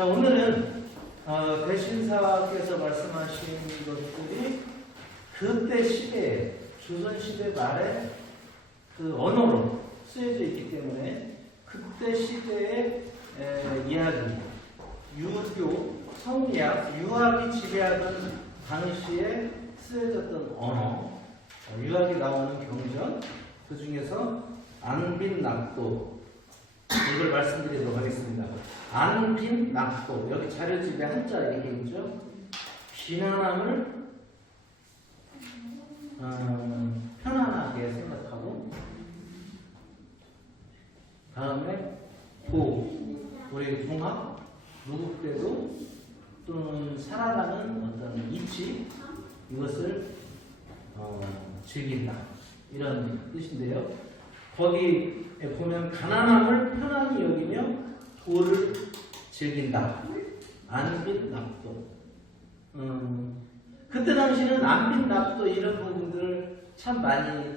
자, 오늘은 대신사께서 말씀하신 것들이 그때 시대에, 조선시대 말에 그 언어로 쓰여져 있기 때문에 그때 시대의 이야기, 유교, 성리학, 유학이 지배하던 당시에 쓰여졌던 언어, 유학이 나오는 경전, 그 중에서 안빈낙도, 이걸 말씀드리도록 하겠습니다. 안빈낙도, 여기 자료집에 한자 이렇게 있죠. 비난함을 편안하게 생각하고, 다음에 우리 종합, 누구때도 또는 살아가는 어떤 이치, 이것을 즐긴다, 이런 뜻인데요. 거기에 보면 가난함을 편안히 여기며 도를 즐긴다. 안빈낙도. 그때 당시는 안빈낙도 이런 부분들을 참 많이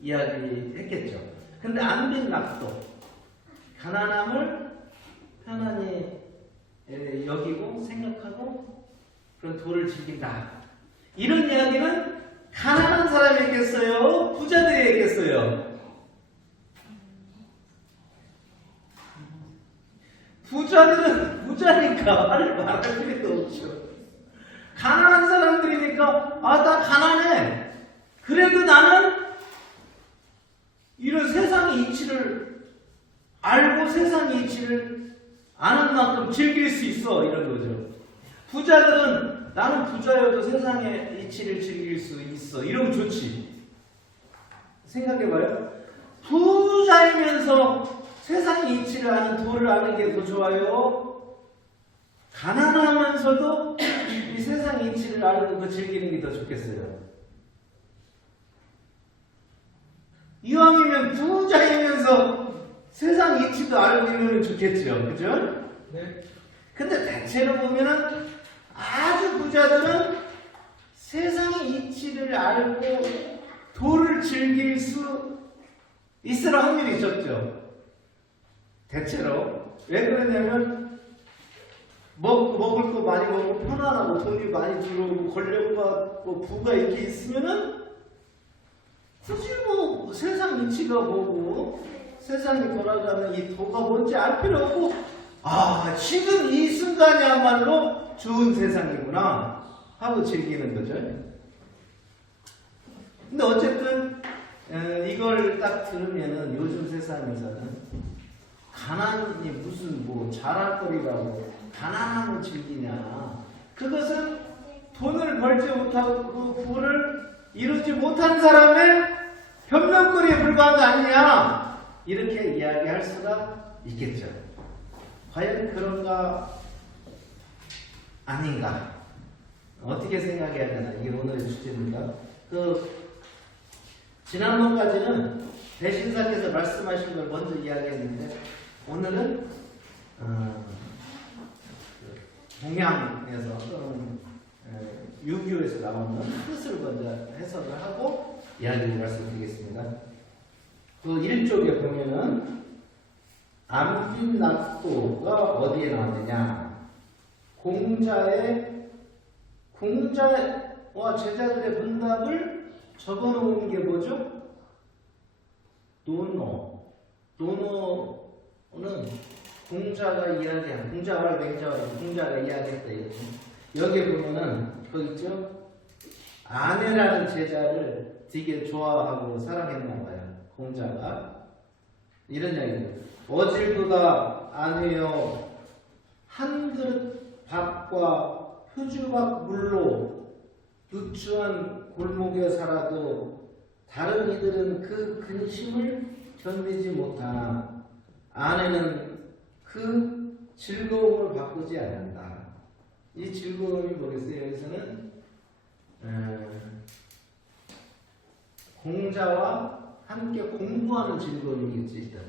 이야기했겠죠. 근데 안빈낙도, 가난함을 편안히 여기고 생각하고 그런 도를 즐긴다. 이런 이야기는 가난한 사람이겠어요? 부자들이겠어요? 부자들은 부자니까 말할 필요도 없죠. 가난한 사람들이니까 나 가난해. 그래도 나는 이런 세상의 이치를 알고 세상의 이치를 아는 만큼 즐길 수 있어, 이런 거죠. 부자들은 나는 부자여도 세상의 이치를 즐길 수 있어, 이러면 좋지. 생각해봐요. 부자이면서 세상의 이치를 아는 도를 아는 게 더 좋아요? 가난하면서도 이 세상의 이치를 알고 그 즐기는 게 더 좋겠어요? 이왕이면 부자이면서 세상 이치도 알고 있으면 좋겠죠. 그죠? 네. 근데 대체로 보면은 아주 부자들은 세상의 이치를 알고 도를 즐길 수 있을 확률이 적죠. 대체로. 왜 그러냐면 먹을 거 많이 먹고 편안하고 돈이 많이 들어오고 권력과 부가 이렇게 있으면은 굳이 뭐 세상 이치가 뭐고 세상이 돌아가는 이 도가 뭔지 알 필요 없고, 지금 이 순간이야말로 좋은 세상이구나 하고 즐기는 거죠. 근데 어쨌든 이걸 딱 들으면은 요즘 세상에서는 가난이 무슨 뭐 자랑거리라고 가난함을 즐기냐, 그것은 돈을 벌지 못하고 부를 이루지 못한 사람의 변명거리에 불과한 거 아니냐, 이렇게 이야기할 수가 있겠죠. 과연 그런가 아닌가, 어떻게 생각해야 되나, 이게 오늘의 주제입니다. 지난번까지는 대신사께서 말씀하신 걸 먼저 이야기했는데, 오늘은 동양에서 또는 유교에서 나오는 뜻을 먼저 해석을 하고 이야기를 말씀드리겠습니다. 그 1쪽에 보면은 안빈낙도가 어디에 나왔느냐, 공자와 제자들의 문답을 적어놓은 게 뭐죠? 논어는 공자가 이야기한, 공자와 공자가 이야기했다 이거죠. 여기에 보면은 그 있죠? 아내라는 제자를 되게 좋아하고 사랑했나 봐요, 공자가. 이런 이야기입니다. 어질그가 아내여 한 그릇 밥과 표주박 물로 누추한 골목에 살아도 다른 이들은 그 근심을 견디지 못하나 아내는 그 즐거움을 바꾸지 않는다. 이 즐거움이 뭐겠어요? 여기서는 공자와 함께 공부하는 즐거움이겠지. 일단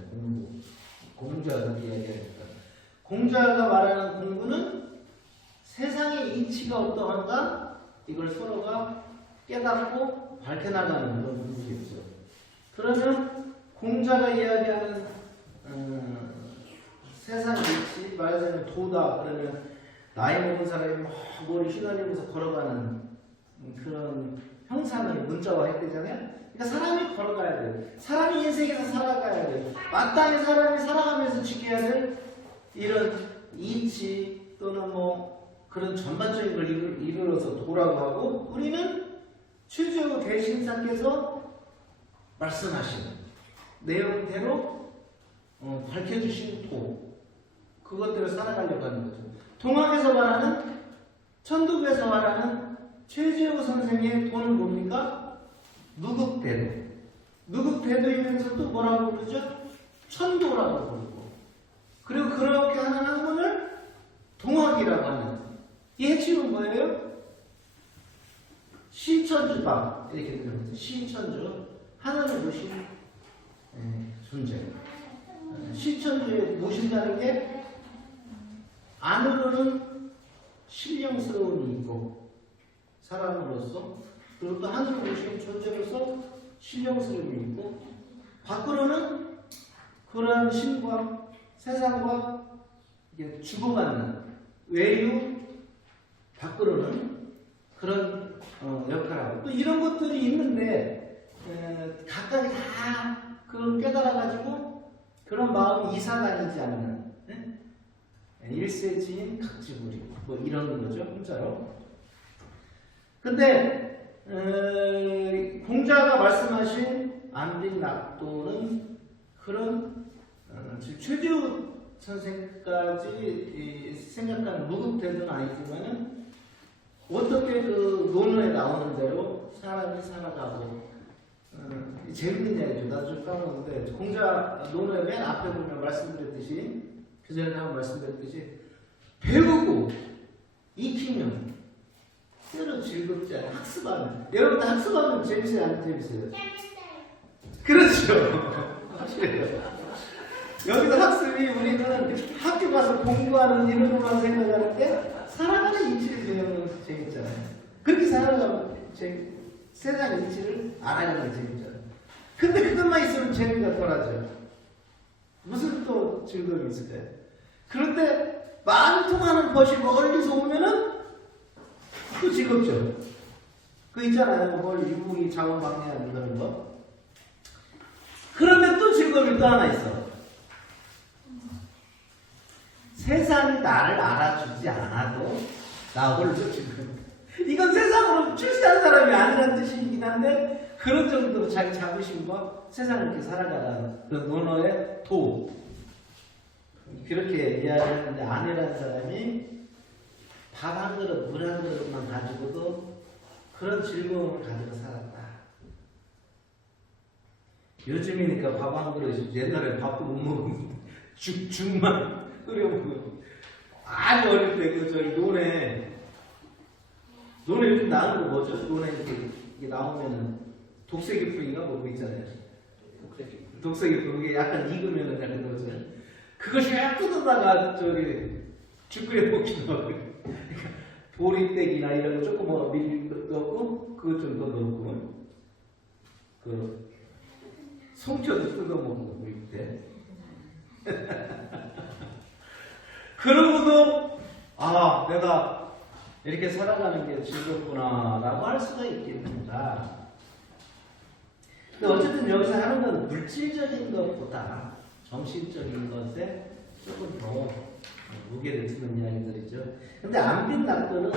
공자가 이야기하니까 공자가 말하는 공부는 세상의 이치가 어떠한가, 이걸 서로가 깨닫고 밝혀나가는 그런 공부겠죠. 그러면 공자가 이야기하는 세상 이치 말하자면 도다 그러면 나이 먹은 사람이 막 머리 휘날리면서 걸어가는 그런 형상을 문자화했대잖아요. 그러니까 사람이 걸어가야 돼요. 사람이 인생에서 살아가야 돼요. 마땅히 사람이 살아가면서 지켜야 될 이런 이치 또는 뭐 그런 전반적인 걸 이르러서 도라고 하고, 우리는 최재우 대신사께서 말씀하신 내용대로 밝혀주신 도, 그것대로 살아가려고 하는 거죠. 동학에서 말하는, 천도교에서 말하는 최재우 선생의 도는 뭡니까? 누극대도. 누극대도이면서 또 뭐라고 부르죠? 천도라고 부르고. 그리고 그렇게 하는 학문을 동학이라고 하는. 이 핵심은 뭐예요? 신천주다. 이렇게 되는 거죠. 신천주. 하늘을 모신 존재. 신천주에 모신다는 게 안으로는 신령스러움이 있고 사람으로서, 그리고 또 하늘을 모신 존재로서 신령스러움이 있고, 밖으로는 그러한 신과 세상과 주고받는 외유, 밖으로는 그런 역할을 하고, 또 이런 것들이 있는데 각각이 다 그걸 깨달아가지고 그런 마음이 이사다니지 않는 일세지인 각지구리 뭐 이런 거죠, 혼자로. 근데 공자가 말씀하신 안빈낙도는 그런 최재우 선생까지 생각하는 무급대는 아니지만은 어떻게 그 논어에 나오는 대로 사람이 살아가고, 재밌는 이야기죠. 나도 좀 까먹었는데, 공자 논어에 맨 앞에 보면 말씀드렸듯이, 그 전에 한번 말씀드렸듯이, 배우고 익히면 때로 즐겁지 않아요. 학습하면. 여러분들 학습하면 재밌어요? 안 재밌어요? 그렇죠. 확실해요. 여기도 학습이, 우리는 학교 가서 공부하는 이런 것만 생각하는데 살아가는 이치를 배우면 재밌잖아요. 그렇게 살아가면 세상 이치를 알아가는 게 재밌잖아요. 근데 그것만 있으면 재미가 떨어져요. 무슨 또 즐거움이 있을까요? 그런데 말 통하는 것이 멀리서 오면은 또 즐겁죠. 그 있잖아요. 뭘 유무이 자원방해하는 그런 거. 그러면 또 즐거움이 또 하나 있어. 세상이 나를 알아주지 않아도 나 홀로 지금, 이건 세상으로 출세한 사람이 아니라는 뜻이긴 한데, 그런 정도로 자기 자부심과 세상을 이렇게 살아가는 그 논어의 도, 그렇게 이야기하는데, 아내라는 사람이 밥 한 그릇, 물 한 그릇만 가지고도 그런 즐거움을 가지고 살았다. 요즘이니까 밥 한 그릇, 옛날에 밥도 못 먹었는데 죽만 끓여 먹고. 아주 어릴 때 그 저희 논에 요즘 나오는 거 뭐죠? 논에 이게 나오면은 독세기풀인가 뭐 있잖아요. 독세기풀. 그게 약간 익으면은 약간 그러잖아요. 그것이 약 뜯어다가 저기 죽 끓여 먹기도 하고. 그러니까 보리떼기나 이런 거 조금 뭐 미리 넣고, 그것 좀 더 넣고, 그 송편도 뜯어 먹는 거 이때. 그러고도 내가 이렇게 살아가는 게 즐겁구나 라고 할 수가 있겠는가. 근데 어쨌든 여기서 하는 건 물질적인 것보다 정신적인 것에 조금 더 무게를 두는 이야기들이죠. 근데 안빈낙도는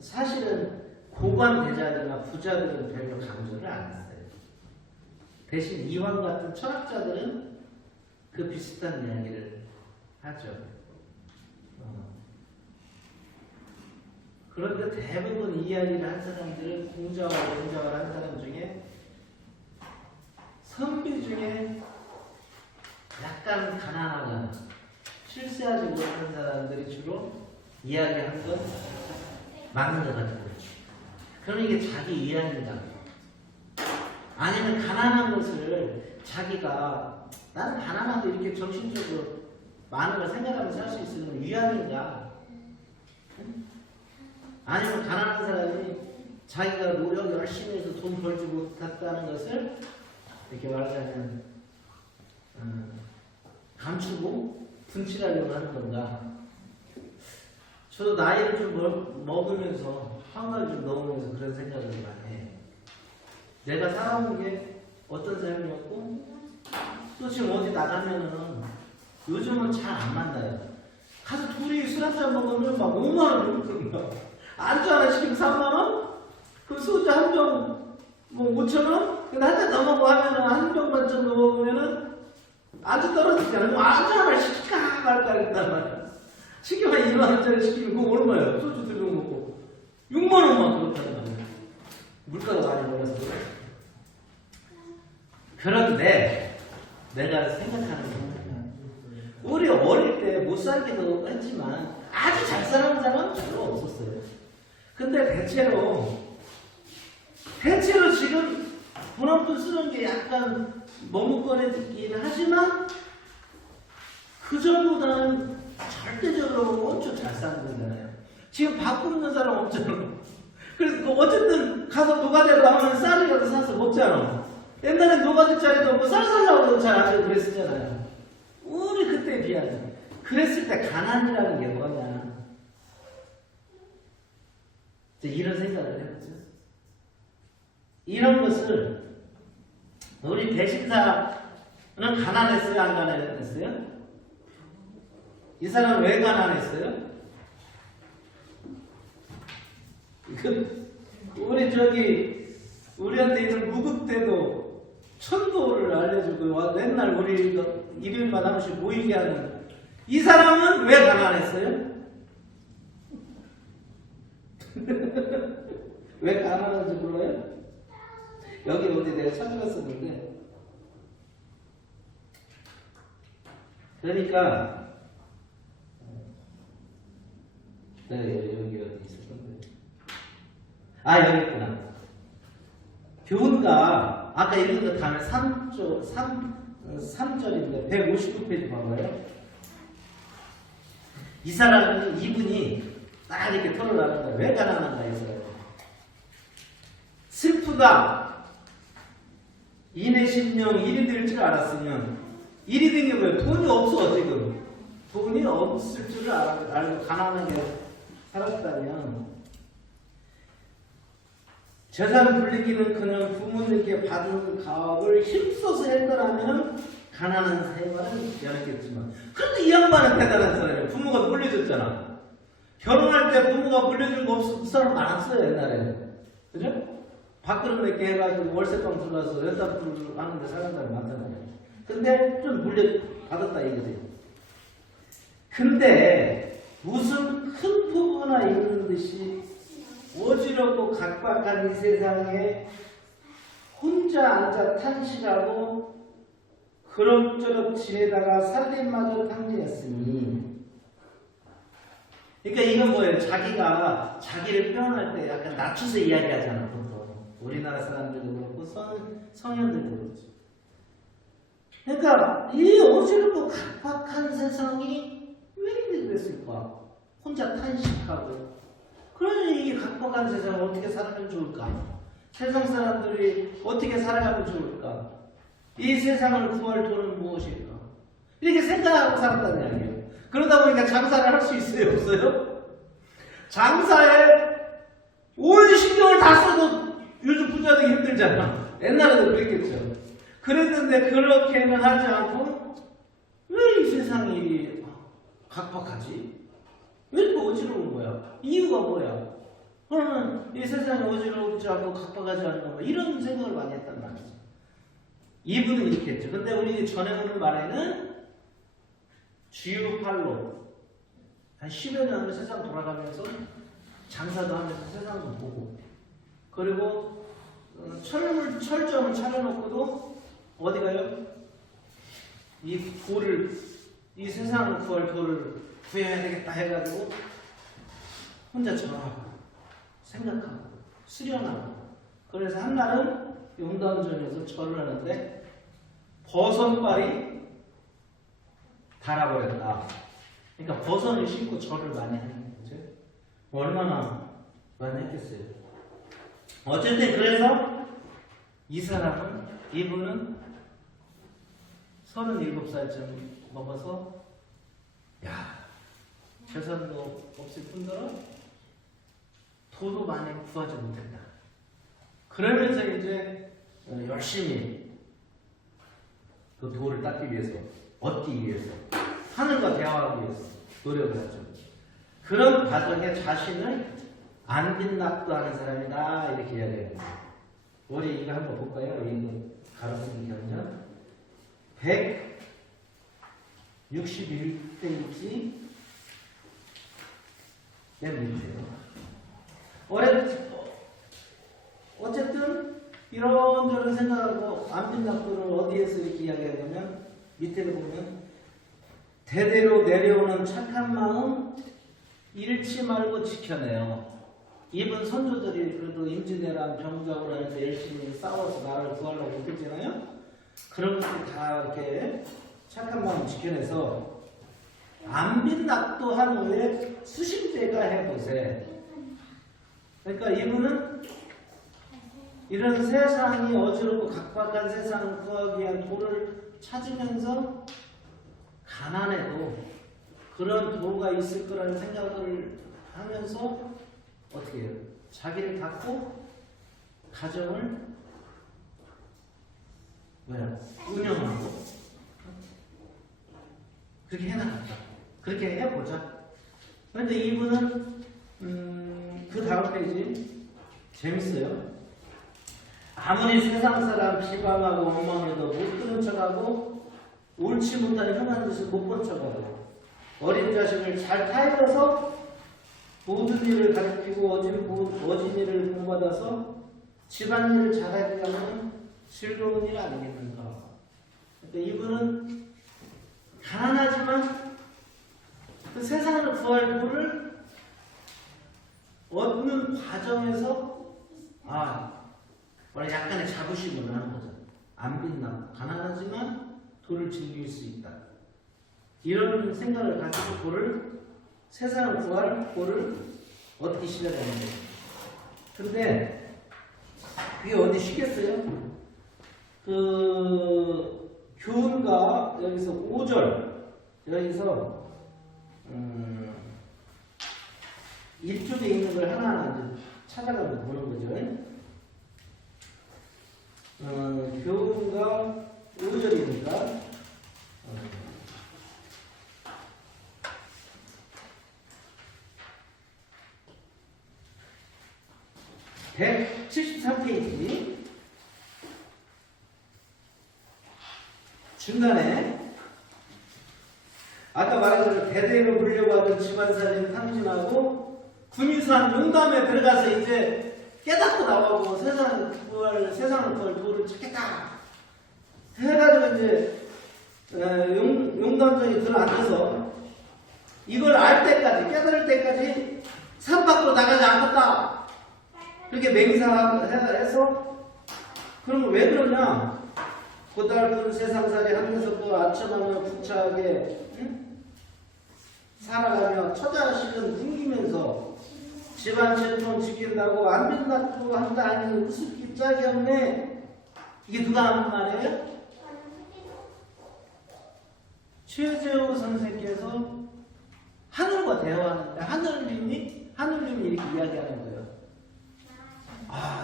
사실은 고관 대자들이나 부자들은 별로 강조를 안 했어요. 대신 이황 같은 철학자들은 그 비슷한 이야기를 하죠. 그런데 대부분 이야기를 한 사람들은, 공자와 영자를 한 사람 중에 선비 중에 약간 가난하거나 출세하지 못한 사람들이 주로 이야기한 건 맞는 것 같아요. 그럼 이게 자기 이야기인가? 아니면 가난한 것을 자기가, 나는 가난하고 이렇게 정신적으로 많은 걸 생각하면서 할 수 있으면 위안인가? 아니면 가난한 사람이 자기가 노력 열심히 해서 돈 벌지 못했다는 것을 이렇게 말하자면 감추고 분칠하려고 하는 건가? 저도 나이를 좀 먹으면서 한가를 좀 넘으면서 그런 생각을 많이 해. 내가 살아온 게 어떤 삶이었고 또 지금 어디 나가면은 요즘은 잘 안 만나요. 가서 둘이 술 한잔 먹으면 막 5만 원 주는 거야. 안주 하나 시키면 3만 원? 그 소주 한 병 뭐 5천 원? 근데 한 잔 더 먹고 하면은 한 병 반 정도 먹으면은 안주 떨어지잖아. 뭐 안주 하나 시킬까 말까 했단 말이야. 시키면 2만 원짜리 시키면 그거 얼마예요? 소주 2병 먹고 6만 원만 그렇다는 말이야. 물가가 많이 올라서 그래. 그런데 내가 생각하는 건 우리 어릴 때 못 살기도 했지만 아주 잘 사는 사람은 별로 없었어요. 근데 대체로 지금 돈 한 푼 쓰는 게 약간 머뭇거리긴 하지만 그 전보다는 절대적으로 엄청 잘 사는 거잖아요. 지금 밥 굶는 사람 없잖아. 그래서 어쨌든 가서 노가다로 하면 쌀이라도 사서 먹잖아. 옛날엔 노가다짜리도 없고 쌀 살라고 잘 안 되고 그랬었잖아요. 우리 그때에 비하면. 그랬을 때 가난이라는 게 뭐냐. 이런 생각을 해보죠. 이런 것을 우리 대신사는 가난했어요? 안 가난했어요? 이 사람은 왜 가난했어요? 우리한테 있는 무급대도 천도를 알려주고 맨날 우리 일요일마다 한 번씩 모이게 하는 이 사람은 왜 가난했어요? 왜 가난한지 몰라요? 여기 어디 내가 찾아갔었는데 그러니까 여기 어디 있을 건데 여기 있구나. 교훈가 아까 읽은 거 다음에 3절인데 159페이지 봐봐요. 이분이 딱 이렇게 털어나는 거야. 왜 가난한가 해서요. 슬프다. 이내 신명 일이 될 줄 알았으면 일이 된 게 뭐예요? 돈이 없어 지금. 돈이 없을 줄 알고 가난하게 살았다면 재산 불리기는 그냥 부모님께 받은 가업을 힘써서 했더라면 가난한 생활은 되었겠지만 그런데 이 양반은 대단한 사람이에요. 부모가 물려줬잖아. 결혼할 때 부모가 물려준 거 없을 사람 많았어요 옛날에. 그죠? 밥그릇 몇 개 해가지고 월세방 들어가서 연탄불 하는데 사는 사람이 많잖아요. 근데 좀 물려받았다 이거지. 근데 무슨 큰 부부나 있는 듯이 어지럽고 각박한 이 세상에 혼자 앉아 탄식하고 그럭저럭 지내다가 살림마저 탕진했으니 그러니까 이건 뭐예요? 자기가 자기를 표현할 때 약간 낮춰서 이야기하잖아 보통 우리나라 사람들도 그렇고 성현들도 그렇죠. 그러니까 이 어지럽고 각박한 세상이 왜 이렇게 그랬을까? 혼자 탄식하고 그러니 이게 각박한 세상을 어떻게 살면 좋을까? 세상 사람들이 어떻게 살아가면 좋을까? 이 세상을 구할 돈은 무엇일까? 이렇게 생각하고 살았다는 이야기예요. 그러다 보니까 장사를 할 수 있어요? 없어요? 장사에 온 신경을 다 써도 요즘 부자되기 힘들잖아. 옛날에도 그랬겠죠. 그랬는데 그렇게는 하지 않고 왜 이 세상이 각박하지? 왜 이렇게 어지러운 거야? 이유가 뭐야? 그러면 이 세상이 어지럽지 않고 각박하지 않은 거 이런 생각을 많이 했단 말이죠. 이분은 이렇게 했죠. 근데 우리 전에 오는 말에는 주유 팔로 한 10여 년을 세상 돌아가면서 장사도 하면서 세상도 보고 그리고 철점을 차려놓고도 어디 가요? 이 세상을 구할 돌을 구해야 되겠다 해가지고 혼자 절하고 생각하고 수련하고 그래서 한날은 용담전에서 절을 하는데 버선발이 닳아버렸다. 그러니까 버선을 신고 절을 많이 하는 거죠. 얼마나 많이 했겠어요. 어쨌든 그래서 이분은 37살쯤 먹어서 야, 재산도 없을 뿐더러 도도 많이 구하지 못했다. 그러면서 이제 열심히 그 도를 닦기 위해서, 얻기 위해서, 하늘과 대화하기 위해서 노력을 하죠. 그런 과정에 자신을 안 빗납도하는 사람이다 이렇게 이야기해요. 우리 이거 한번 볼까요? 이거 가로세기 견적 161페이지 맨 밑에요. 어쨌든 이런저런 생각하고 안 빗납도를 어디에서 이렇게 이야기하냐면 밑에 보면 대대로 내려오는 착한 마음 잃지 말고 지켜내요. 이분 선조들이 그래도 임진왜란 병작으로 해서 열심히 싸워서 나라를 구하려고 했잖아요. 그런 것들 다 이렇게 착한 마음 지켜내서 안 빗납도한 후에 수십대가 해보세. 그러니까 이분은 이런 세상이 어지럽고 각박한 세상을 구하기 위한 도를 찾으면서 가난해도 그런 도가 있을 거라는 생각을 하면서 어떻게 해요? 자기를 닫고 가정을 운영하고 그렇게 해나갔다. 그렇게 해보자. 그런데 이분은 그 다음 페이지 재밌어요. 아무리 세상 사람 비방하고 엉망해도 못 들은 척하고 옳지 못한 흉한 짓을 못 본 척하고 어린 자식을 잘 타일러서 모든 일을 가르치고 어진 일을 본받아서 집안일을 잘하게 하면 즐거운 일 아니겠는가. 그러니까 이분은 가난하지만 그 세상을 구할 도를 얻는 과정에서 원래 약간의 자부심을 하는 거죠. 안 빗나 가난하지만 도를 즐길 수 있다. 이런 생각을 가지고 도를 세상을 구할 도를 얻기 시작하는 거예요. 근데 그게 어디 쉽겠어요? 그 교훈가 여기서 5절 여기서 이쪽에 있는 걸 하나하나 찾아가면서 보는 거죠. 교훈가 5절이니까 173페이지 중간에 아까 말한 대대로 물려받은 집안살인 탕진하고 군유산 용담에 들어가서 이제 깨닫고 나가고 세상을 구할 도를 찾겠다 해가지고 이제 용담전이 들어앉아서 이걸 알 때까지 깨달을 때까지 산 밖으로 나가지 않겠다 그렇게 맹세해서 그러면 왜 그러냐? 고달픈 세상살이 하면서도 아첨하며 부차하게 살아가며 처자식은 굶기면서 집안 질문 지킨다고 안 빗납도 한다 하니 우습기 짝이 없네. 이게 누가 하는 말이에요? 최재호 선생께서 하늘과 대화하는데 하늘님이 이렇게 이야기하는 거예요.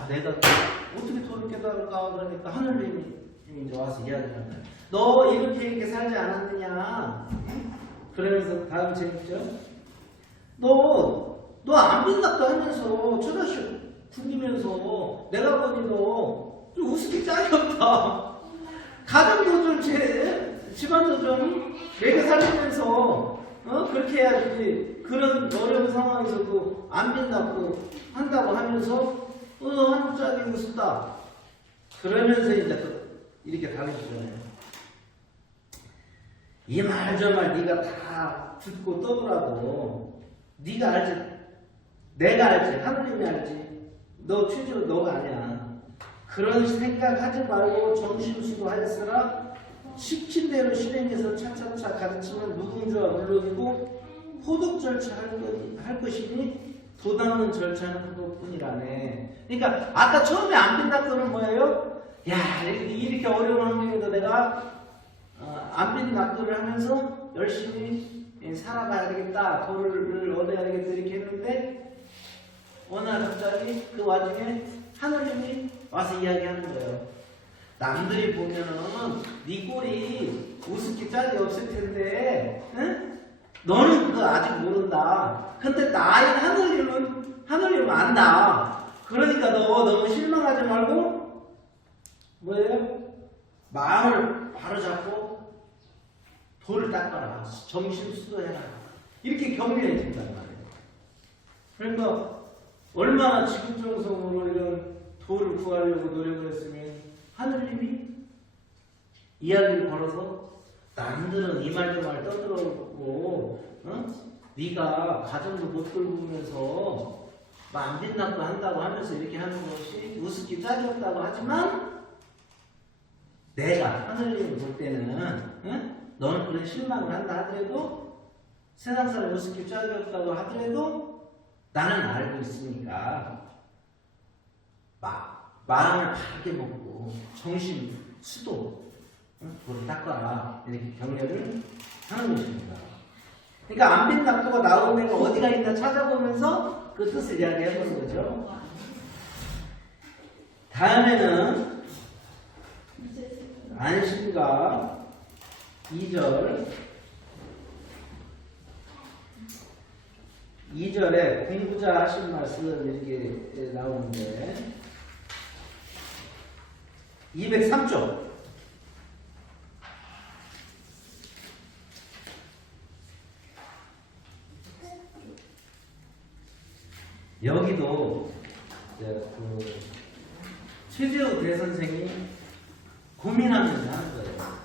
내가 어떻게 도를 깨달을까? 그러니까 하늘님이 이제 와서 이야기하는 거예요. 너 이렇게 살지 않았느냐? 그러면서 다음 재밌죠? 너 안 빗납도 하면서 처자식 굶기면서 내가 보니 너 좀 우습게 짝이 없다. 가정도 좀 집안도 좀 매겨 살리면서 그렇게 해야지. 그런 어려운 상황에서도 안 빗납도 한다고 하면서 한 짝이 우습다. 그러면서 이제 또 이렇게 달라지잖아요. 이 말 저 말 네가 다 듣고 떠보라고. 네가 알지. 내가 알지. 하느님이 알지. 너 최저로 너가 아니야. 그런 생각하지 말고 정신수고하였으나 시킨 대로 실행해서 차차차 가르치면 무궁주와 물론이고 호독 절차 할 것이니 도닦는 절차는 그것뿐이라네. 그러니까 아까 처음에 안 빗납도는 뭐예요? 야 이렇게 어려운 환경에도 내가 안 빗납도를 하면서 열심히 살아가야 되겠다, 돌을 얻어야 되겠다 이렇게 했는데 어느 날 갑자기 그 와중에 하느님이 와서 이야기하는 거예요. 남들이 보면은 네 꼴이 우습기 짝이 없을 텐데, 응? 너는 그거 아직 모른다. 근데 나인 하느님은 안다. 그러니까 너 너무 실망하지 말고 뭐예요? 마음을 바로 잡고 돌을 닦아라. 정신 수도해라. 이렇게 격려해 준단 말이에요. 그러니까 얼마나 지극정성으로 이런 돌을 구하려고 노력을 했으면 하느님이 이야기를 걸어서 남들은 이 말 저 말 떠들어오고 네가 가정도 못 돌보면서 안 빛나고 한다고 하면서 이렇게 하는 것이 우습기 짝이 없다고 하지만 내가 하느님을 볼 때는 너는 그런 실망을 한다 하더라도 세상 사람 우습기 짝이 없다고 하더라도 나는 알고 있으니까 마음을 바르게 먹고 정신 수도 돌을 닦아라 이렇게 격려를 하는 것입니다. 그러니까 안빈 낙도가 나오는 애가 어디가 있나 찾아보면서 그 뜻을 이야기해보는 거죠. 다음에는 안심과 2절에 공부자 하신 말씀 이렇게 나오는데 203쪽 여기도 최재우 대선생이 고민하면서 하는 거예요.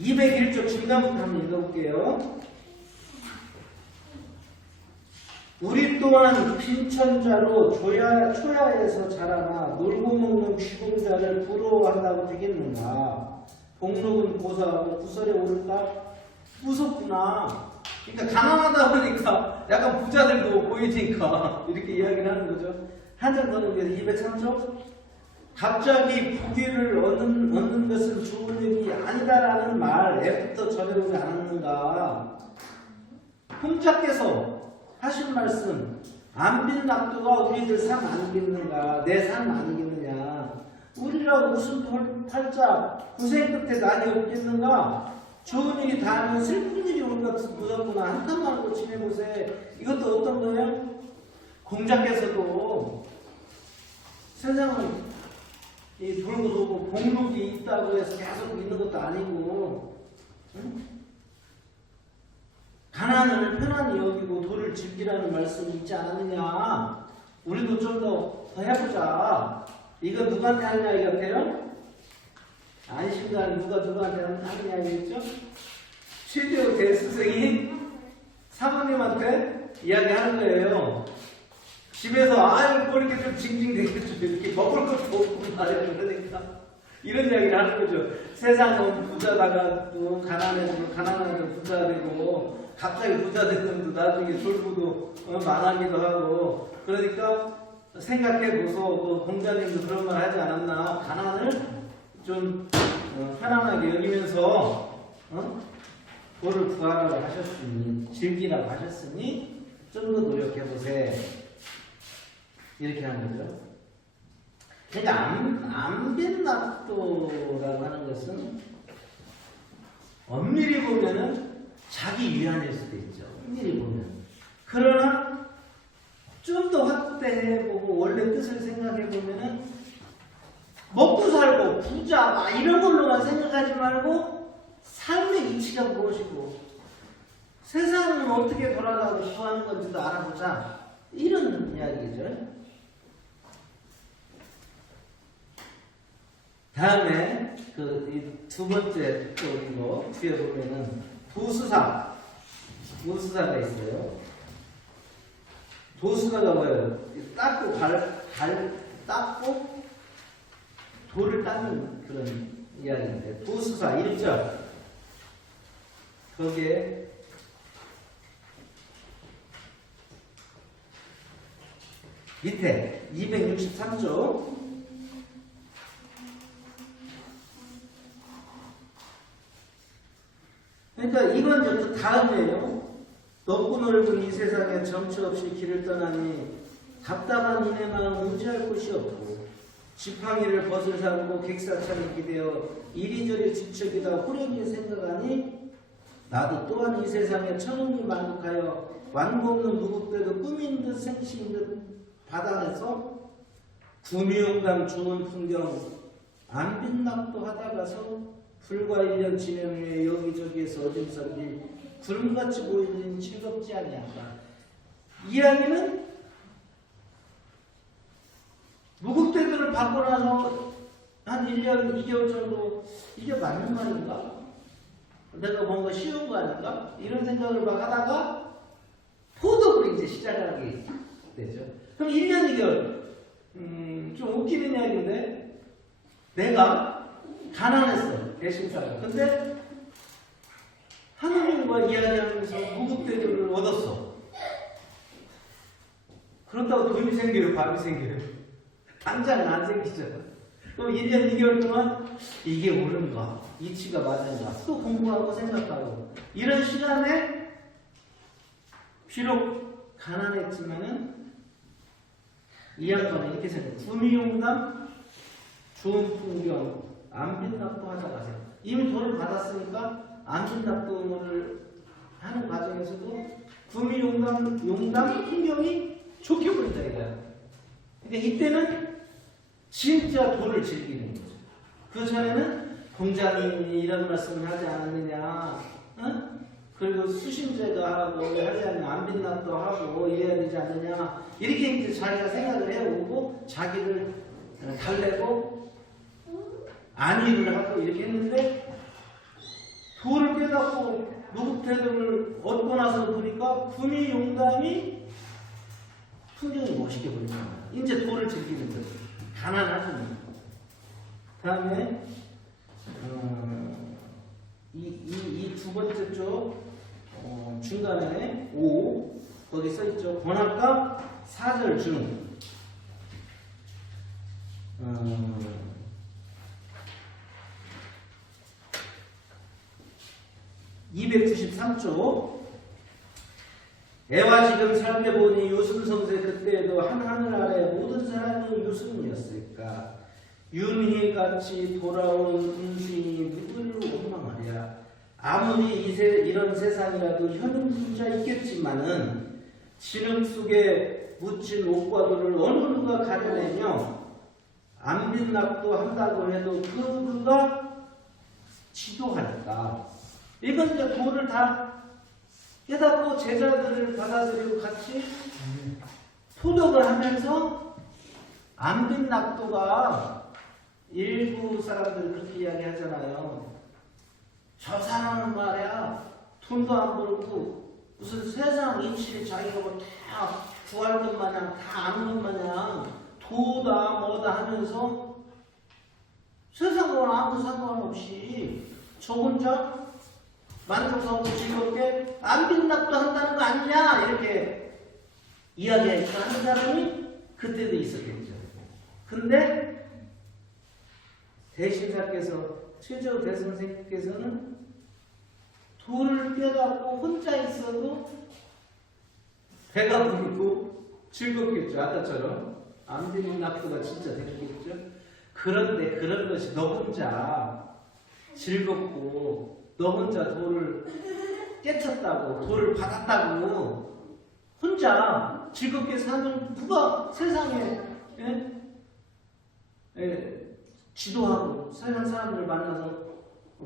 201쪽 중간부터 한번 읽어볼게요. 우리 또한 빈천자로 초야에서 자라나 놀고 먹는 귀공자를 부러워한다고 되겠는가? 복록은 고사하고 구설에 오를까? 무섭구나. 그러니까 가난하다 보니까 약간 부자들도 보이니까 이렇게 이야기를 하는 거죠. 한장 더 넘겨서 203쪽. 갑자기 부귀를 얻는 것은 좋은 일이 아니다라는 말 애부터 전해오지 않았는가? 홍자께서 하신 말씀 안빈 낙도가 우리들 삶 아니겠는가? 내 삶 아니겠느냐? 우리라 웃음 팔자 고생 끝에 난이 없겠는가? 좋은 일이 닿으면 슬픈 일이 올 것 무섭구나. 한탄만 하고 지내보세. 이것도 어떤 거예요? 공자께서도 세상은 돌고 도고 복록이 있다고 해서 계속 있는 것도 아니고 응? 가난을 편안히 여기고 돌을 즐기라는 말씀이 있지 않느냐. 우리도 좀 더 해보자. 이거 누구한테 하는 이야기 같아요? 안심관 누구한테 하는 이야기겠죠? 최재우 대스승이 사모님한테 이야기하는 거예요. 집에서 아유 뭐 이렇게 좀 징징대겠죠. 이렇게 먹을 것도 없고 말이야. 그러니까 이런 이야기를 하는 거죠. 세상은 부자다가 또 가난해도 부자 되고 갑자기 부자 됐는데 나중에 졸부도 망하기도 하고. 그러니까 생각해보소. 그 공자님도 그런 말 하지 않았나. 가난을 좀 편안하게 여기면서 돌을 구하라고 하셨으니 즐기라고 하셨으니 좀 더 노력해보세. 이렇게 하는 거죠. 그러니까 안빈낙도라고 하는 것은 엄밀히 보면은 자기 위안일 수도 있죠. 엄밀히 보면. 그러나 좀 더 확대해보고 원래 뜻을 생각해보면은 먹고 살고 부자 막 이런 걸로만 생각하지 말고 삶의 이치가 무엇이고 세상은 어떻게 돌아가고 구하는 건지도 알아보자. 이런 이야기죠. 다음에 그 두 번째 또 이거 뒤에 보면은 도수사가 있어요. 도수사가 뭐예요? 닦고 닦고 돌을 닦는 그런 이야기인데 도수사 1절 거기에 밑에 263조 그러니까 이건 그 다음이에요. 넓고 넓은 이 세상에 정처 없이 길을 떠나니 답답한 이내 마음 의지할 곳이 없고 지팡이를 벗을 삼고 객사차를 기대어 이리저리 뒤척이다 호련히 생각하니 나도 또한 이 세상에 천운히 만족하여 완고 없는 무급대도 꿈인 듯 생시인 듯 바다에서 구미용담 좋은 풍경 안 빛납도 하다가서 불과 1년 지낸 후에 여기저기에서 어dim선지 구름같이 보이는 즐겁지 아니한가. 이야기는 무급대들을 받고 나서 한 1년 2개월 정도 이게 맞는 말인가? 내가 뭔가 쉬운 거 아닌가? 이런 생각을 막 하다가 포덕을 이제 시작하게 되죠. 그럼 1년 2개월 좀 웃기는 이야기인데 내가 가난했어. 대신사가. 근데 하느님과 이야기하면서 무급대들을 얻었어. 그렇다고 돈이 생겨요? 밥이 생겨요? 당장은 안 생기잖아. 그럼 1년 2개월 동안 이게 옳은가? 이치가 맞는가? 또 공부하고 생각하고 이런 시간에 비록 가난했지만은 이 양반은 이렇게 생각해요. 구미용담 좋은 풍경 안 빛납도 하다 가세요. 이미 돈을 받았으니까 안 빛납도를 하는 과정에서도 구미용담 풍경이 좋게 보인다 이거야. 그러니까 이때는 진짜 돈을 즐기는 거죠. 그 전에는 공자님이 이런 말씀을 하지 않았느냐, 어? 그리고 수심제도 하고 하지 않으면 안 빛납도 하고 이래야 되지 않느냐, 이렇게 이제 자기가 생각을 해오고 자기를 달래고 안위를 하고 이렇게 했는데 도를 깨닫고 무급태도를 얻고 나서 보니까 구미용담이 풍경이 멋있게 보인다. 이제 도를 즐기는 거죠. 가난하죠. 다음에 이 두 번째 쪽 중간에 5 거기 써 있죠. 번학과 4절 중 293쪽 애와 지금 살펴보니 유순성세 그때에도 한 하늘 아래 모든 사람이 유순이었을까. 윤희같이 돌아온 은수인이 누구를 원망하랴. 아무리 이런 세상이라도 현임자 있겠지만은 진흙 속에 묻힌 옷과도를 어느 누가 가려내며 안 빛납도 한다고 해도 그가 지도하니까. 이건 이제 도를 다 깨닫고 제자들을 받아들이고 같이 토독을 하면서 안 빛납도가 일부 사람들 그렇게 이야기하잖아요. 저 사람은 말이야 돈도 안 벌고 무슨 세상 이치를 자기가 다 구할 것 마냥 다 아는 것 마냥 도다 뭐다 하면서 세상과 아무 상관없이 저 혼자 만족하고 즐겁게 안 빛납도 한다는 거 아니냐 이렇게 이야기하니까 하는 사람이 그때도 있었겠죠. 근데 대신사께서 최저 대선생님께서는 도를 깨닫고 혼자 있어도 배가 부르고 즐겁겠죠. 아까처럼 안 빛납도가 진짜 되겠죠. 그런데 그런 것이 너 혼자 즐겁고 너 혼자 도를 깨쳤다고 도를 받았다고 혼자 즐겁게 사는 누가 세상에 지도하고 세상 사람들 만나서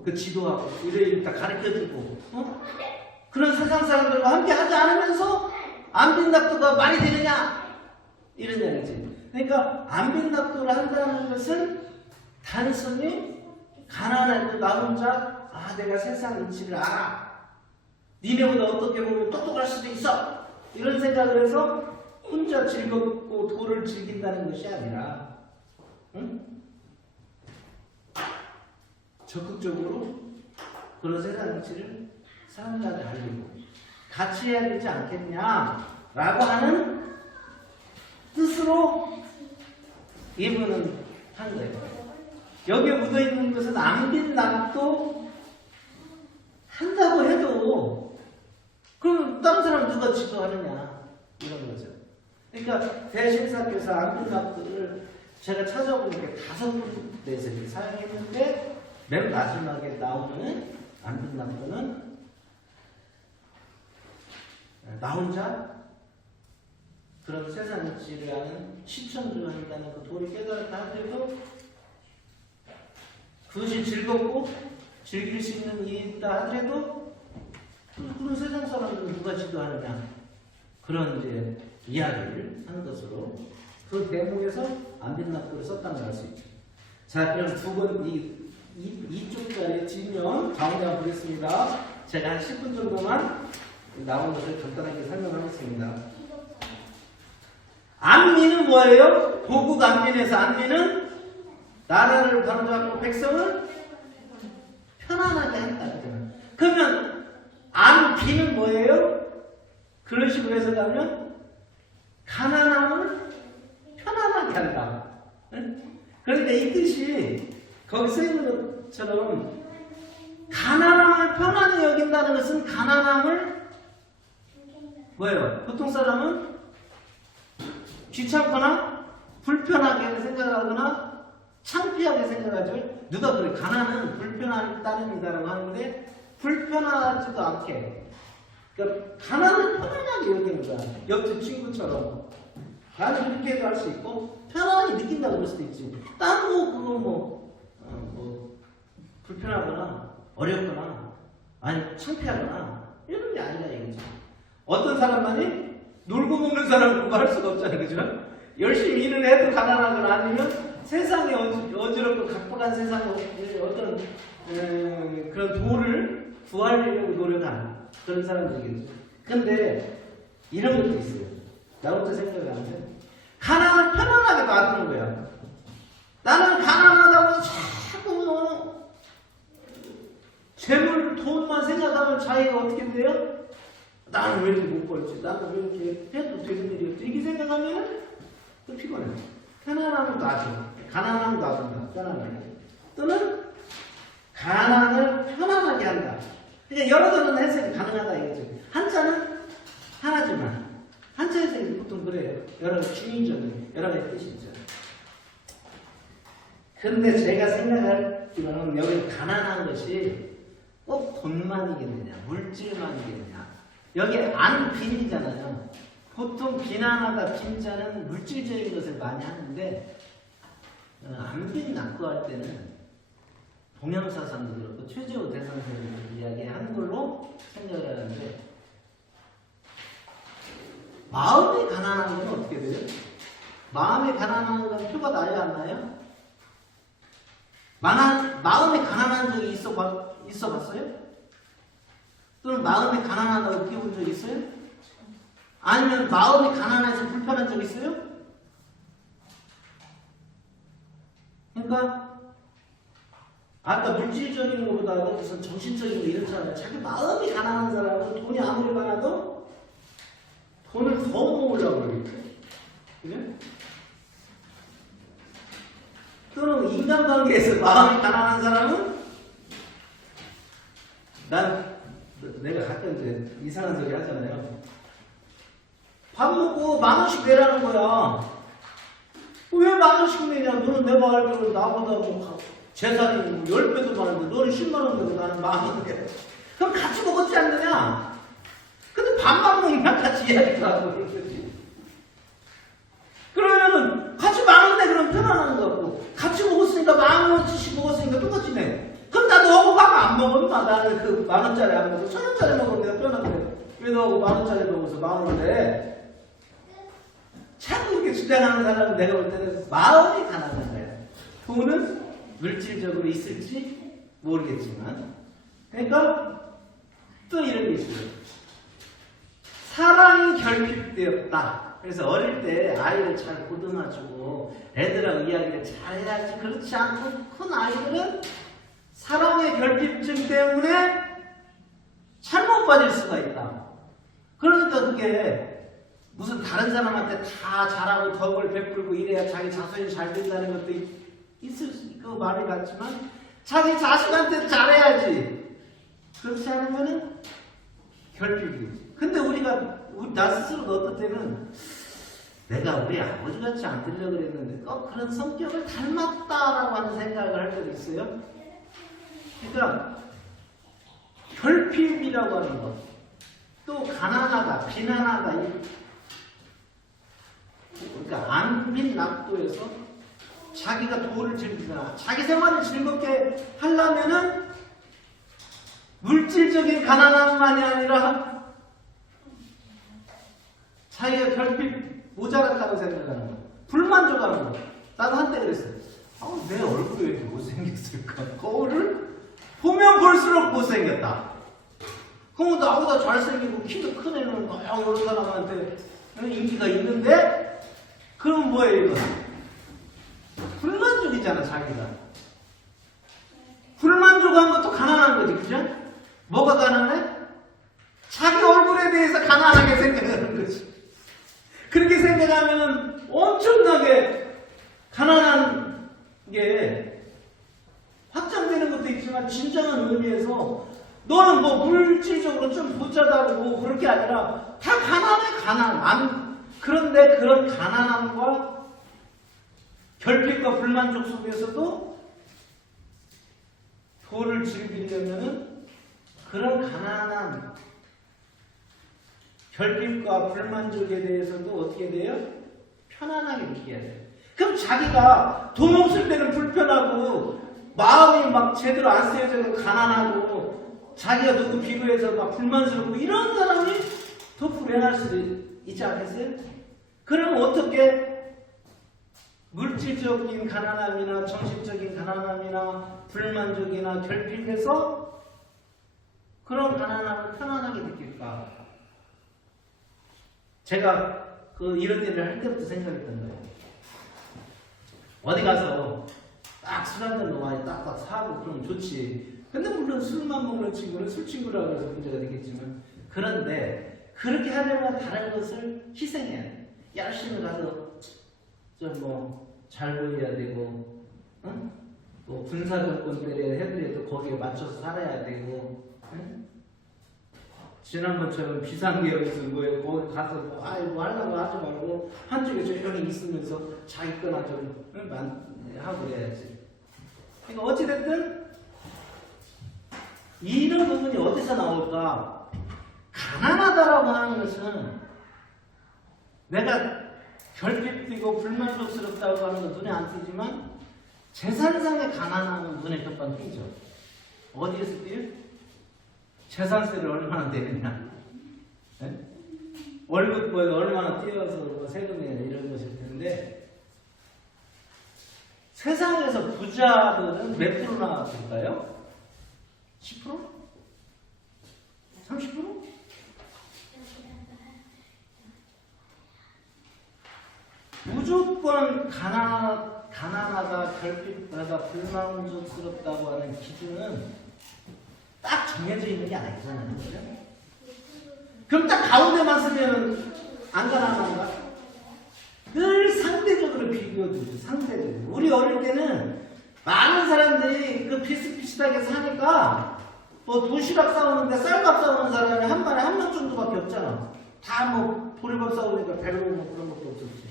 그 지도하고 이래 다 가르쳐주고 그런 세상 사람들과 함께 하지 않으면서 안 빛납도가 말이 되느냐 이런 얘기지. 그러니까 안 빛납도를 한다는 것은 단순히 가난해도 나 혼자 내가 세상 이치를 알아. 니네보다 어떻게 보면 똑똑할 수도 있어. 이런 생각을 해서 혼자 즐겁고 도를 즐긴다는 것이 아니라 적극적으로 그런 세상 이치를 사람들한테 알리고 같이 해야 되지 않겠냐라고 하는 뜻으로 이분은 한 거예요. 여기에 묻어있는 것은 안 빛납도 한다고 해도 그럼 다른 사람 누가 지도하느냐 이런 거죠. 그러니까 대신사께서 안빈납들을 제가 찾아보니까 5군데에서 이렇게 사용했는데 맨 마지막에 나오는 안빈납들은 나 혼자 그런 세상을 지배하는 시천주한다는 그 도를 깨달았다 하더라도 그것이 즐겁고 즐길 수 있는 일이 있다 하더라도 그런 세상 사람들은 누가 지도하느냐 그런 이제 이야기를 한 것으로 그 대목에서 안빈납도를 썼다는 걸 알 수 있죠. 자, 그럼 두 번 이쪽까지 지면 가운데 한번 보겠습니다. 제가 한 10분 정도만 나온 것을 간단하게 설명하겠습니다. 안민은 뭐예요? 고국 안민에서 안민은 나라를 바로잡고 백성을 편안하게 한다. 그러면 안비는 뭐예요? 그런 식으로 해석하면 가난함을 편안하게 한다. 그런데 이 뜻이 거기 쓰여있는 것처럼 가난함을 편안히 여긴다는 것은 가난함을 뭐예요? 보통 사람은 귀찮거나 불편하게 생각하거나 창피하게 생각하죠. 누가 그래? 가난은 불편한 따름이다라고 하는데 불편하지도 않게 그러니까 가난을 편안하게 여기는 거야. 옆집 친구처럼 나는 이렇게도 할 수 있고 편안히 느낀다고 그럴 수도 있지. 따로 그거 불편하거나 어렵거나 아니 창피하거나 이런 게 아니라 이거죠. 어떤 사람만이 놀고 먹는 사람은 그거 할 수가 없잖아요. 그죠? 열심히 일을 해도 가난하거나 아니면 세상에 어지럽고 각박한 세상에 어떤 그런 도를 구하려고 노력하는 그런 사람들이겠죠. 근데 이런 것도 있어요. 나 혼자 생각을 하는데 가난을 편안하게 놔두는 거야. 나는 가난하다고 자꾸 재물, 돈만 생각하면 자기가 어떻게 돼요? 나는 왜 이렇게 못 벌지? 나는 왜 이렇게 해도 되는 일이었지? 이렇게 생각하면 또 피곤해. 편안함을 놔줘. 가난함을 놔준다. 편안하게. 또는 가난을 편안하게 한다. 그러니까 여러 가지 해석이 가능하다 이거죠. 한자는 하나지만 한자 해석이 보통 그래요. 여러 가지 주인적인 여러 가지 뜻이 있죠. 그런데 제가 생각하기로는 여기 가난한 것이 꼭 돈만이겠느냐, 물질만이겠느냐. 여기 안 빈이잖아요. 보통 비난하다 빈자는 물질적인 것을 많이 하는데 안 빈 낙구할 때는 동양사상도 그렇고 최재호 대선생님이 이야기하는 걸로 생각을 하는데 마음이 가난한 건 어떻게 돼요? 마음이 가난한 건 표가 나야 안 나요? 마음이 가난한 적이 있어 봤어요? 또는 마음이 가난하다고 느껴본 적 있어요? 아니면 마음이 가난해서 불편한 적 있어요? 그러니까 아까 물질적인 것보다 무슨 정신적인 거 이런 사람 자기 마음이 가난한 사람은 돈이 아무리 많아도 돈을 더 모으려고 그러겠죠. 그죠? 또는 인간관계에서 마음이 가난한 사람은 내가 가끔 이제 이상한 소리 하잖아요. 밥 먹고 10,000원씩 내라는 거야. 왜 10,000원씩 내냐? 너는 내가 알기로 나보다 뭐 재산이 10배도 많은데 너는 10만원 내고 나는 10,000원 내. 그럼 같이 먹었지 않느냐? 근데 밥만 먹으면 같이 이야기도 하고 그런 거지. 그러면은 같이 10,000원 내 그러면 편안한 거 같고 같이 먹었으니까 10,000원씩 먹었으니까 똑같이 내. 그럼 나 너하고 밥 안 먹었나? 나는 그 10,000원짜리 안 먹고 1,000원짜리 먹으면 내가 편한데 왜 너하고 10,000원짜리 먹어서 10,000원 내? 자꾸 이렇게 주장하는 사람은 내가 볼 때는 마음이 가난한 거야. 돈은 물질적으로 있을지 모르겠지만 그러니까 또 이런 게 있어요. 사랑이 결핍되었다. 그래서 어릴 때 아이를 잘 보듬어주고 애들하고 이야기를 잘 해야지. 그렇지 않고 큰 아이들은 사랑의 결핍증 때문에 잘못 빠질 수가 있다. 그러니까 그게 무슨 다른 사람한테 다 잘하고 덕을 베풀고 이래야 자기 자손이 잘 된다는 것도 있을 수 있고 말이 같지만 자기 자식한테 잘해야지. 그렇지 않으면은 결핍이지. 근데 나 스스로도 어떤 때는 내가 우리 아버지 같이 안 되려고 그랬는데 그런 성격을 닮았다라고 하는 생각을 할 때도 있어요. 그러니까 결핍이라고 하는 것, 또 가난하다, 비난하다, 그러니까 안빈낙도에서 자기가 도를 즐기거나 자기 생활을 즐겁게 하려면은 물질적인 가난함만이 아니라 자기가 결핍 모자랐다고 생각하는 거, 불만족하는 거. 나도 한때 그랬어요. 내 얼굴이 왜 이렇게 못생겼을까? 거울을 보면 볼수록 못생겼다. 그럼 나보다 잘생기고 키도 큰 애는 이런 사람한테 인기가 있는데, 그럼 뭐예요, 이거? 불만족이잖아, 자기가. 불만족한 것도 가난한 거지, 그죠? 뭐가 가난해? 자기 얼굴에 대해서 가난하게 생각하는 거지. 그렇게 생각하면 엄청나게 가난한 게 확장되는 것도 있지만, 진정한 의미에서 너는 뭐 물질적으로 좀 부자다고 그럴 게 아니라 다 가난해, 가난. 그런데 그런 가난함과 결핍과 불만족 속에서도 도를 즐기려면은 그런 가난한 결핍과 불만족에 대해서도 어떻게 돼요? 편안하게 느껴야 돼요. 그럼 자기가 돈 없을 때는 불편하고 마음이 막 제대로 안 쓰여져서 가난하고 자기가 누구 비교해서 막 불만스럽고 이런 사람이 더 불행할 수도 있지 않겠어요? 그럼 어떻게 물질적인 가난함이나 정신적인 가난함이나 불만족이나 결핍에서 그런 가난함을 편안하게 느낄까? 제가 이런 일을 할 때부터 생각했던 거예요. 어디 가서 딱 술 한잔 너무 많이 딱 사고 그러면 좋지. 근데 물론 술만 먹는 친구는 술 친구라고 해서 문제가 되겠지만, 그런데 그렇게 하려면 다른 것을 희생해야 돼. 열심히 가서 좀 잘 보여야 되고, 응? 뭐 군사정권 때에 해더라도 거기에 맞춰서 살아야 되고, 응? 지난번처럼 비상계엄에서 거기 가서 뭐 하려고 하지 말고 한쪽에 조용히 있으면서 자기 거나 좀 하고 그래야지. 그러니까 어찌됐든 이런 부분이 어디서 나올까? 가난하다라고 하는 것은 내가 결핍되고 불만족스럽다고 하는 건 눈에 안 띄지만 재산상의 가난함은 눈에 몇번 띄죠. 어디에서 띄요? 재산세를 얼마나 내느냐, 네? 월급보에 얼마나 띄어서 세금 내냐 이런 것일 텐데, 세상에서 부자들은 몇 프로나 될까요? 10%? 30%? 무조건 가난하다, 결핍하다, 불만족스럽다고 하는 기준은 딱 정해져 있는 게 아니잖아요. 그죠? 그럼 딱 가운데만 쓰면 안 가난한가? 늘 상대적으로 비교해주죠. 상대적으로. 우리 어릴 때는 많은 사람들이 비슷비슷하게 사니까 뭐 도시락 싸우는데 쌀밥 싸우는 사람이 한 반에 한 명 정도밖에 없잖아. 다 뭐 보리밥 싸우니까 배로 뭐 그런 것도 없었지.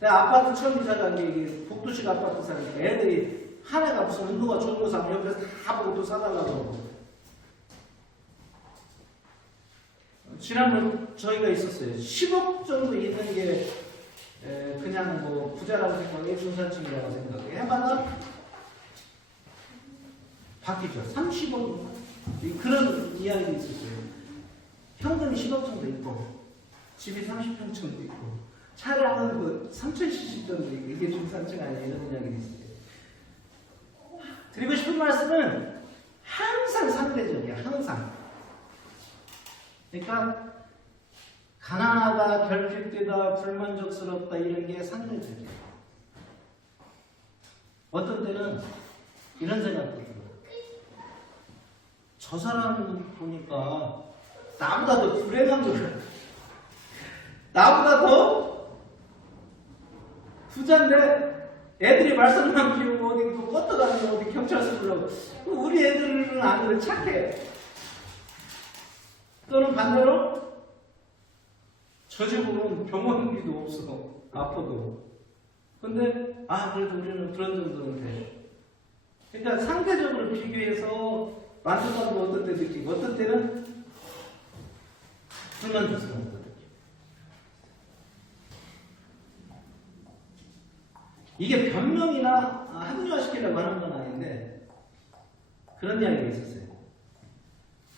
내가 아파트 처음 이사 간 게 복도식 아파트 사니까 애들이 한 해가 없으면 누가 좋은 거 사면 옆에서 다 보고 또 사달라고 하고. 지난번 저희가 있었어요. 10억 정도 있는 게 그냥 뭐 부자라고 생각해, 중산층이라고 생각해. 해마다 바뀌죠. 30억 그런 이야기도 있었어요. 현금이 10억 정도 있고 집이 30평 정도 있고 차량은 3000cc 정도 있고, 이게 중산층 아니야, 이런 이야기도 있어요. 드리고 싶은 말씀은 항상 상대적이야, 항상. 그러니까 가난하다, 결핍되다, 불만족스럽다 이런 게 상대적이야. 어떤 때는 이런 생각도 들어요. 저 사람 보니까 나보다 더 불행한 거야. 나보다 더 부자인데 애들이 말썽만 피우고 어디 뻗어가는 어디 경찰서 불러고, 우리 애들은 안 그래, 착해. 또는 반대로 저 집으로는 병원비도 없어. 아파도. 근데 그래도 우리는 그런 정도는 돼. 그러니까 상대적으로 비교해서 만족감도 어떤 때 느끼고 어떤 때는 불만족스러운 거 느끼고. 이게 변명이나 합리화시키려고 하는 건 아닌데 그런 이야기가 있었어요.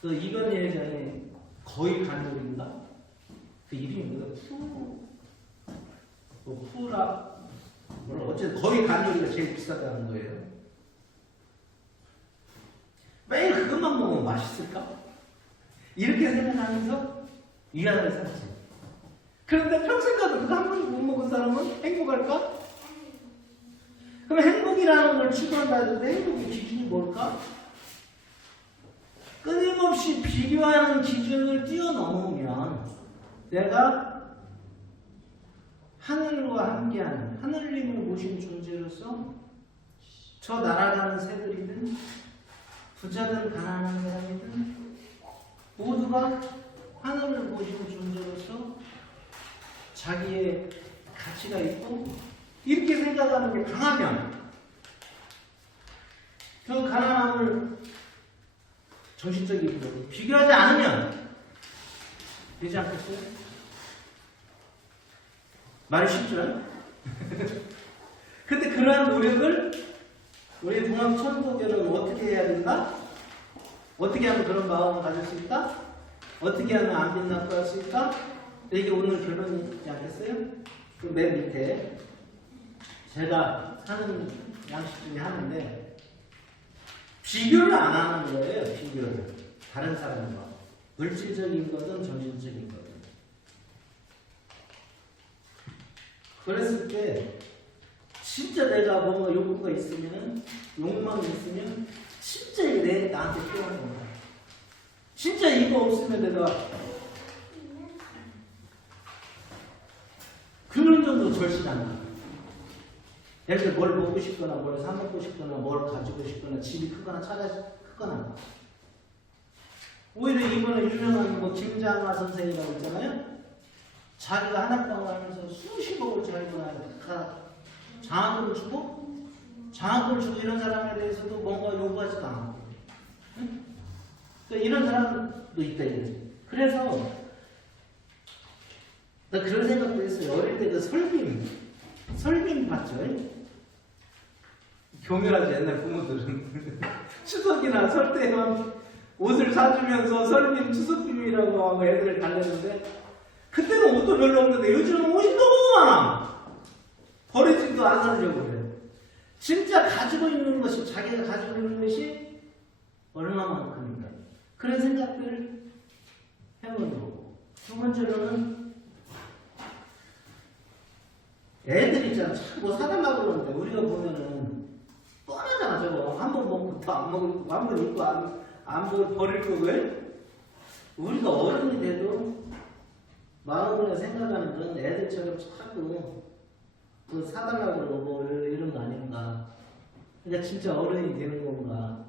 그 이건희 회장이 거의 간호인가? 그 이름이 뭐야? 푸라 뭐라 어쨌든 거의 간호리가 제일 비싸다는 거예요. 매일 그것만 먹으면 맛있을까? 이렇게 생각하면서 위안을 삼지. 그런데 평생 가도 그거 한 번도 못 먹은 사람은 행복할까? 그럼 행복이라는 걸 추구한다 해도 행복의 기준이 뭘까? 끊임없이 비교하는 기준을 뛰어넘으면 내가 하늘과 함께하는 하늘님을 모신 존재로서 저 날아가는 새들이든 부자든 가난한 사람이든 모두가 하늘을 모신 존재로서 자기의 가치가 있고 이렇게 생각하는 게 강하면 그 가난함을 정신적인 것으로 비교하지 않으면 되지 않겠어요? 말이 쉽죠? 근데 그러한 노력을 우리 동학천도교는 어떻게 해야 된다? 어떻게 하면 그런 마음을 가질 수 있다? 어떻게 하면 안 빛나고 할 수 있다? 이게 오늘 결론이지 않겠어요? 그 맨 밑에 제가 하는 양식 중에 하는데 비교를 안 하는 거예요. 비교를 다른 사람과 물질적인 거든 정신적인 거든. 그랬을 때 진짜 내가 뭔가 욕구가 있으면 욕망이 있으면 진짜 이게 나한테 필요한 거야. 진짜 이거 없으면 내가 그런 정도 절실한 거야. 예를 들어 뭘 먹고 싶거나 뭘 사 먹고 싶거나 뭘 가지고 싶거나 집이 크거나 차가 크거나. 오히려 이번에 유명한 김장하 선생이라고 있잖아요. 자기가 한학당을 하면서 수십억을 자기가 장학금을 주고 이런 사람에 대해서도 뭔가 요구하지도 않고. 응? 그러니까 이런 사람도 있다 이거지. 그래서 나 그런 생각도 했어요. 어릴 때 그 설빔 봤죠? 교묘하지 옛날 부모들은 추석이나 설 때만 옷을 사주면서 설빔 추석빔이라고 하고 애들을 달랬는데 그때는 옷도 별로 없는데 요즘은 옷이 너무 많아. 버리지도 않으려고 그래. 진짜 가지고 있는 것이 자기가 가지고 있는 것이 얼마만큼인가. 그런 생각들을 해보는 거고. 두 번째로는 애들 있잖아. 뭐 사달라고 그러는데 우리가 보면은 뻔하잖아. 저거 한 번 먹고 또 안 먹고 한 번 입고 안 버릴 거고요. 우리가 어른이 돼도 마음으로 생각하는 건 애들처럼 자꾸 그 사달라고 그러고 뭐 이런 거 아닌가. 그러니까 진짜 어른이 되는 건가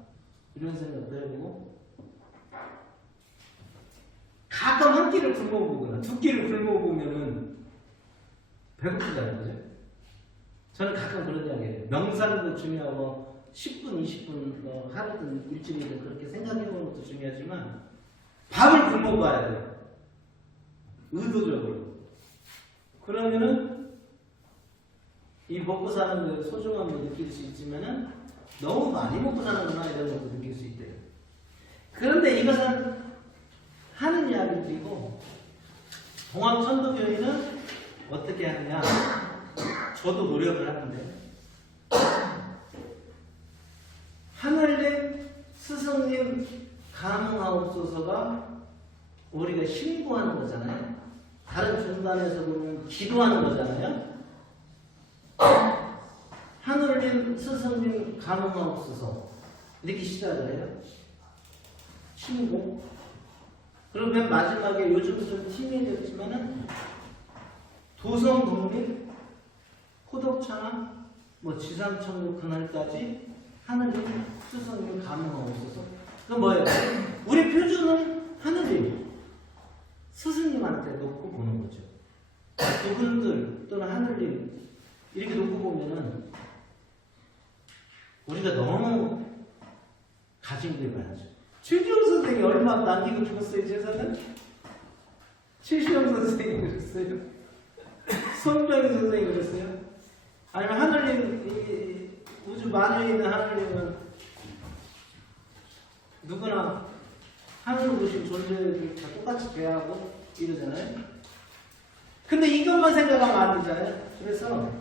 이런 생각도 해보고 가끔 한 끼를 굶어보거나 두 끼를 굶어보면은 배고프다는 거죠. 저는 가끔 그런 이야기해요. 명상도 중요하고 10분, 20분 하루든 일주일이든 그렇게 생각해보는 것도 중요하지만 밥을 굶어봐야 돼요. 의도적으로. 그러면은 이 먹고 사는 데 소중함을 느낄 수 있지만은 너무 많이 먹고 사는구나 이런 것도 느낄 수 있대요. 그런데 이것은 하는 이야기이고 동학천도교회는 어떻게 하느냐? 저도 노력을 하는데 하늘님, 스승님 감흥하옵소서가 우리가 신고하는 거잖아요. 다른 종단에서 보면 기도하는 거잖아요. 하늘님, 스승님 감흥하옵소서 이렇게 시작을 해요. 신고. 그리고 맨 마지막에 요즘 좀 희미해졌지만은 도성 독립, 호덕창화, 지상천국 그날까지 하늘님, 스승님 감흥하옵소서. 그 뭐예요? 우리 표준은 하늘님. 스승님한테 놓고 보는 거죠. 그분들 또는 하늘님 이렇게 놓고 보면은 우리가 너무 가진 게 많아요. 최지용 선생이 얼마 남기고 죽었어요, 재산은? 최시영 선생이 그랬어요. 손병희 선생이 그랬어요. 아니면 하늘님, 이 우주 만유에 있는 하늘님은 누구나 하늘을 보신 존재들 다 똑같이 대하고 이러잖아요. 근데 이것만 생각하면 안 되잖아요. 그래서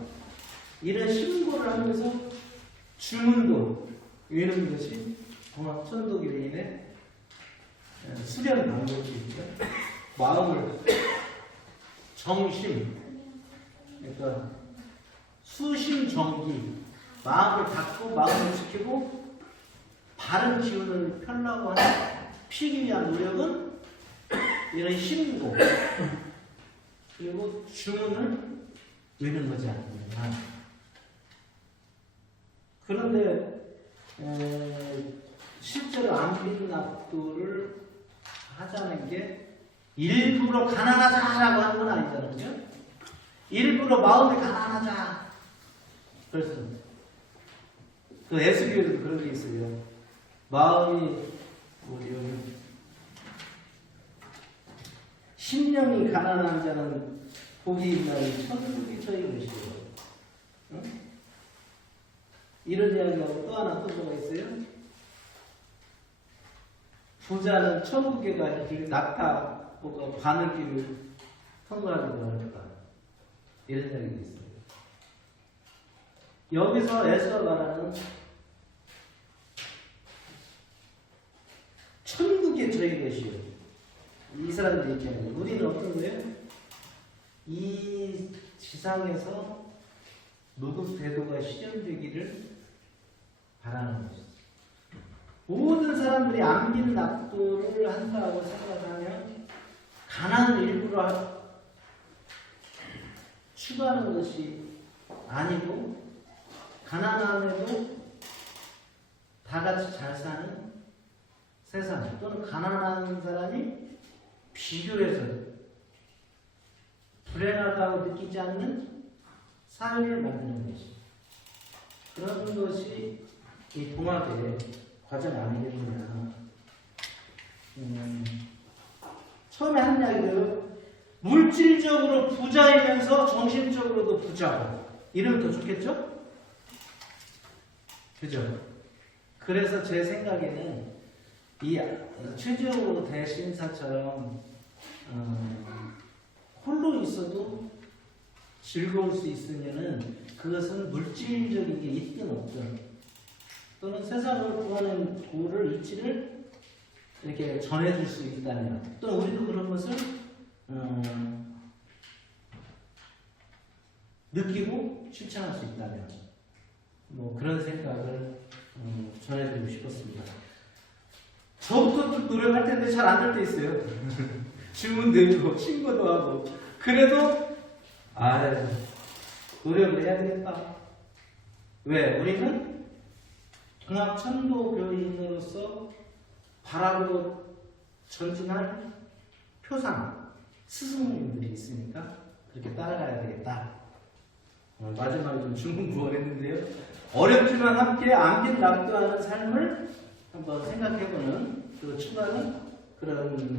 이런 신고를 하면서 주문도 외우는 것이 공합천도교인의 수련 방법이니까 마음을 정심, 그러니까 수심정기, 마음을 닫고 마음을 지키고 바른 기운을 펴려고 하는 피기 위한 노력은 이런 신고 그리고 주문을 외는 거지 않느냐. 그런데 실제로 안빈납도를 하자는 게 일부러 가난하자라고 하는 건 아니잖아요. 그죠? 일부러 마음이 가난하자. 그래서 그 예수교에도 그런 게 있어요. 마음이 여기 심령이 가난한 자는 복이 있나니 천국이 저희 것이요. 응? 이런 이야기하고 또 하나 또 뭐가 있어요? 부자는 천국에 가길 낙타 뭐가 바늘길을 통과하려고 하니까 이런 이야기가 있어요. 여기서 에스더가 말하는 천국의 저희 것이요. 이 사람들이 얘기하는 거예요. 우리는 어떤 거예요? 이 지상에서 무급 대도가 실현되기를 바라는 것이죠. 모든 사람들이 안빈 납도를 한다고 생각하면 가난을 일부러 추구하는 것이 아니고 가난함에도 다 같이 잘 사는 세상 또는 가난한 사람이 비교해서 불행하다고 느끼지 않는 사회를 만드는 것이 그런 것이 이 동학의 과정 아니겠느냐. 처음에 한 이야기대로 물질적으로 부자이면서 정신적으로도 부자고 이러면 더 좋겠죠? 그죠? 그래서 제 생각에는 이 최재호 대신사처럼 홀로 있어도 즐거울 수 있으면은 그것은 물질적인 게 있든 없든 또는 세상을 구하는 도를 이치를 이렇게 전해줄 수 있다면 또는 우리도 그런 것을 느끼고 실천할 수 있다면 뭐 그런 생각을 전해드리고 싶었습니다. 저부터 노력할 텐데 잘 안 될 때 있어요. 주문 내고 신고도 하고 그래도 노력을 해야 되겠다. 왜? 우리는 통합천도교인으로서 바라고 전진할 표상 스승님들이 있으니까 그렇게 따라가야 되겠다. 마지막에 좀 중구원했는데요. 어렵지만 함께 안빈 납도하는 삶을 한번 생각해보는 그 추가는 그런